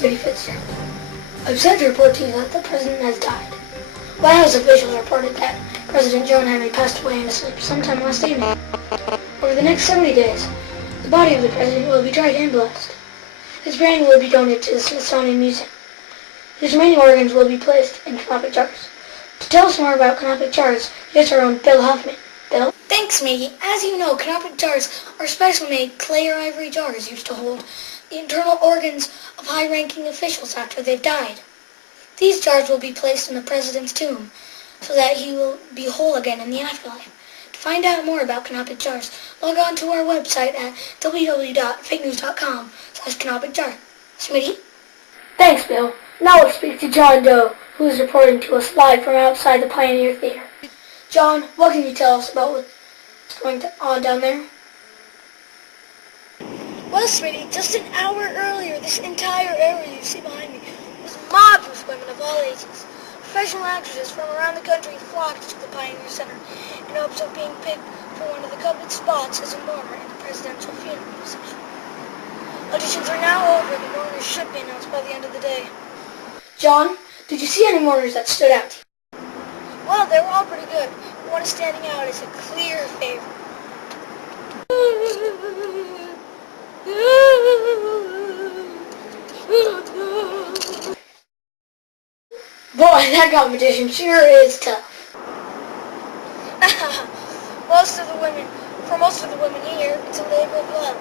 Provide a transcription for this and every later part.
Smitty Fitzgerald. I'm sad to report to you that the President has died. White House officials reported that President John Henry passed away in his sleep sometime last evening. Over the next 70 days, the body of the President will be dried and blessed. His brain will be donated to the Smithsonian Museum. His remaining organs will be placed in Canopic Jars. To tell us more about Canopic Jars, here's our own Bill Huffman. Bill? Thanks, Maggie. As you know, Canopic Jars are specially made clay or ivory jars used to hold the internal organs of high-ranking officials after they've died. These jars will be placed in the President's tomb so that he will be whole again in the afterlife. To find out more about Canopic Jars, log on to our website at www.fakenews.com/Canopic Jar. Smitty? Thanks, Bill. Now we'll speak to John Doe, who is reporting to us live from outside the Pioneer Theater. John, what can you tell us about what's going on down there? Well, Smitty, just an hour earlier, this entire area you see behind me was mobbed with women of all ages. Professional actresses from around the country flocked to the Pioneer Center in hopes of being picked for one of the coveted spots as a mourner in the presidential funeral procession. Auditions are now over and the mourners should be announced by the end of the day. John, did you see any mourners that stood out? Well, they were all pretty good. One is standing out as a clear favorite. Boy, that competition sure is tough. For most of the women here, it's a labor of love.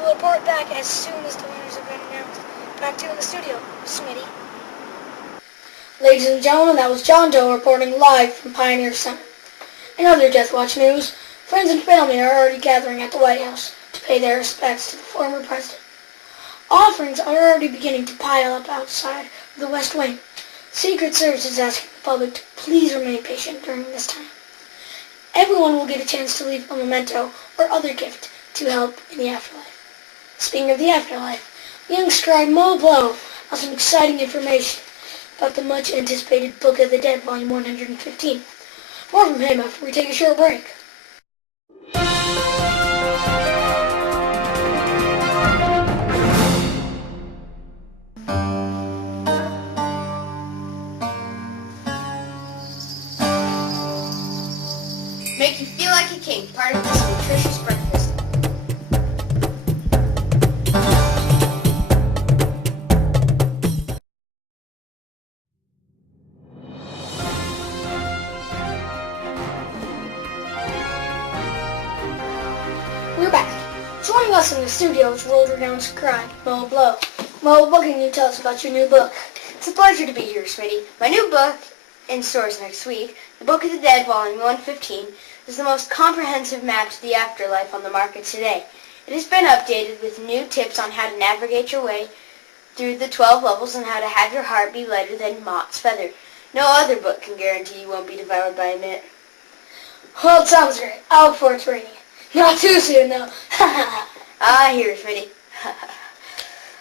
We'll report back as soon as the winners have been announced. Back to you in the studio, Smitty. Ladies and gentlemen, that was John Doe reporting live from Pioneer Center. In other Deathwatch news, friends and family are already gathering at the White House to pay their respects to the former president. Offerings are already beginning to pile up outside of the West Wing. Secret Service is asking the public to please remain patient during this time. Everyone will get a chance to leave a memento or other gift to help in the afterlife. Speaking of the afterlife, young Scribe Moe Blow has some exciting information about the much-anticipated Book of the Dead, Volume 115. More from him after we take a short break. Make you feel like a king, part of this nutritious breakfast. We're back. Joining us in the studio is world-renowned scribe, Moe Blow. Moe, what can you tell us about your new book? It's a pleasure to be here, Smitty. My new book, in stores next week, The Book of the Dead, Volume 115, is the most comprehensive map to the afterlife on the market today. It has been updated with new tips on how to navigate your way through the 12 levels and how to have your heart be lighter than moth's feather. No other book can guarantee you won't be devoured by a minute. Well, it sounds great. I look forward to reading it. Not too soon, though. Here, Smitty.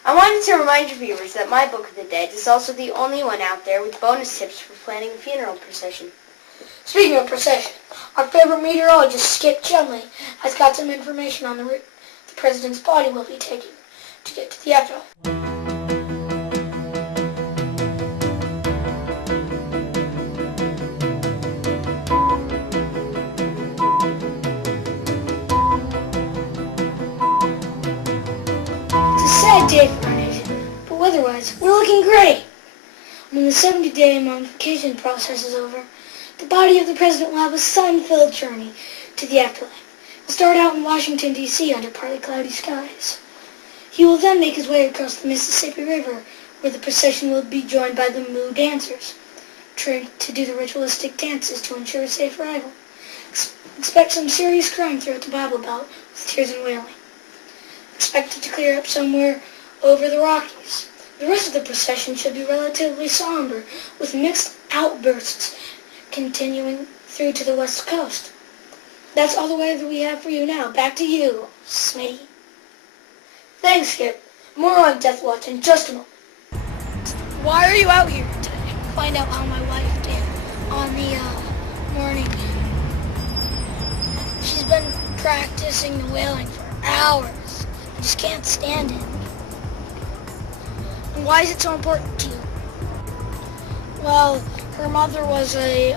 I wanted to remind your viewers that my Book of the Dead is also the only one out there with bonus tips for planning a funeral procession. Speaking of procession, our favorite meteorologist, Chumley, has got some information on the route the president's body will be taking to get to the afterlife. It's a sad day for our nation, but weather-wise, we're looking great. When the 70-day mummification process is over, the body of the president will have a sun-filled journey to the afterlife. He'll start out in Washington, D.C. under partly cloudy skies. He will then make his way across the Mississippi River, where the procession will be joined by the Moe dancers, trained to do the ritualistic dances to ensure a safe arrival. Expect some serious crying throughout the Bible Belt with tears and wailing. Expected to clear up somewhere over the Rockies. The rest of the procession should be relatively somber, with mixed outbursts continuing through to the west coast. That's all the weather we have for you now. Back to you, Smitty. Thanks, Skip. More on Deathwatch in just a moment. Why are you out here today? Find out how my wife did on the morning. She's been practicing the wailing for hours. I just can't stand it. Why is it so important to you? Well, her mother was a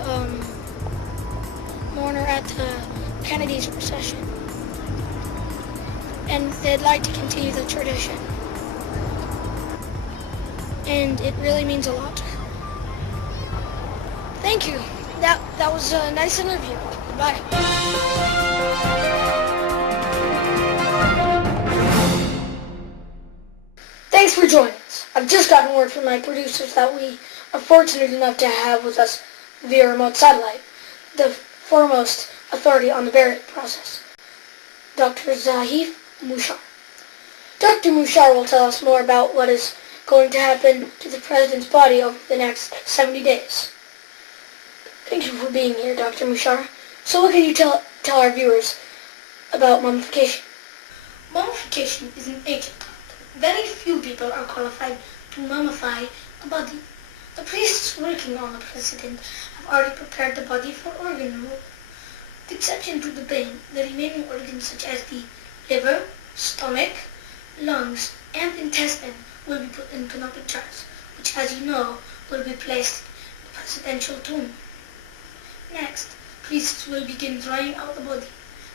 mourner at the Kennedy's procession, and they'd like to continue the tradition, and it really means a lot to her. Thank you. That was a nice interview. Bye. Thanks for joining us. I've just gotten word from my producers that we are fortunate enough to have with us via remote satellite the foremost authority on the burial process, Dr. Zahif Mushar. Dr. Mushar will tell us more about what is going to happen to the president's body over the next 70 days. Thank you for being here, Dr. Mushar. So what can you tell our viewers about mummification? Mummification is an ancient art. Very few people are qualified to mummify a body. The priests working on the president have already prepared the body for organ removal. With exception to the brain, the remaining organs such as the liver, stomach, lungs, and intestine will be put in canopic jars, which, as you know, will be placed in the presidential tomb. Next, priests will begin drying out the body.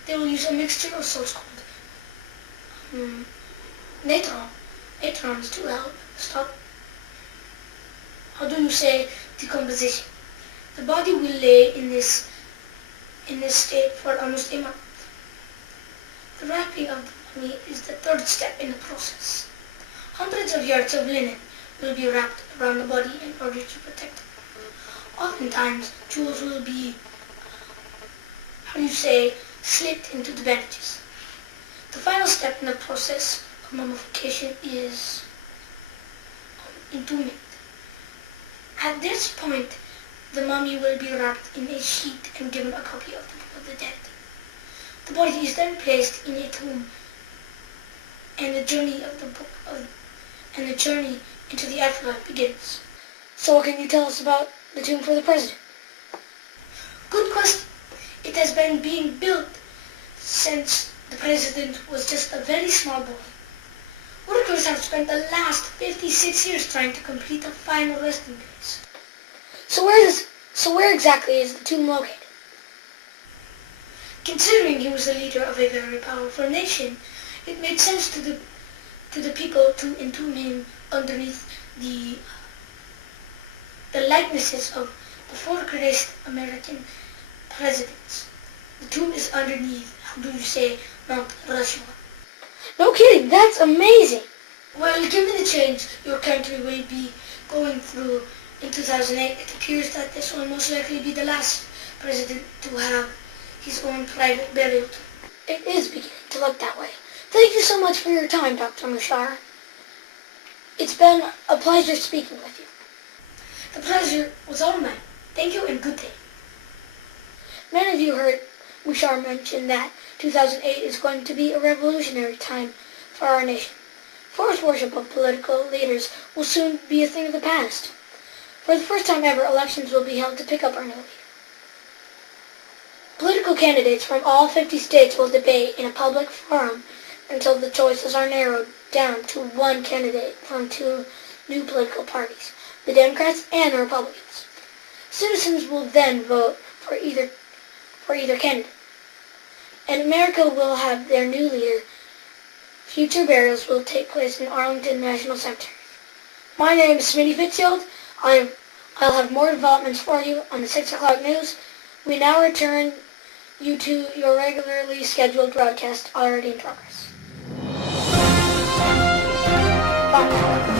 They will use a mixture of salts called natrons to help stop, decomposition. The body will lay in this state for almost a month. The wrapping of the mummy is the third step in the process. Hundreds of yards of linen will be wrapped around the body in order to protect it. Oftentimes, jewels will be, slipped into the bandages. The final step in the process of mummification is entombment. At this point, the mummy will be wrapped in a sheet and given a copy of the Book of the Dead. The body is then placed in a tomb, and the journey into the afterlife begins. So what can you tell us about the tomb for the president? Good question. It has been being built since the president was just a very small boy. Workers have spent the last 56 years trying to complete a final resting place. So where exactly is the tomb located? Considering he was the leader of a very powerful nation, it made sense to the people to entomb him underneath the likenesses of the four greatest American presidents. The tomb is underneath, Mount Rushmore. No kidding, that's amazing. Well, given the change your country will be going through in 2008, it appears that this will most likely be the last president to have his own private burial tomb. It is beginning to look that way. Thank you so much for your time, Dr. Mushar. It's been a pleasure speaking with you. The pleasure was all mine. Thank you and good day. Many of you heard Mushar mention that 2008 is going to be a revolutionary time for our nation. Forced worship of political leaders will soon be a thing of the past. For the first time ever, elections will be held to pick up our new leader. Political candidates from all 50 states will debate in a public forum until the choices are narrowed down to one candidate from two new political parties, the Democrats and the Republicans. Citizens will then vote for either candidate, and America will have their new leader. Future burials will take place in Arlington National Cemetery. My name is Smitty Fitzgerald. I'll have more developments for you on the 6 o'clock news. We now return you to your regularly scheduled broadcast already in progress. Bye.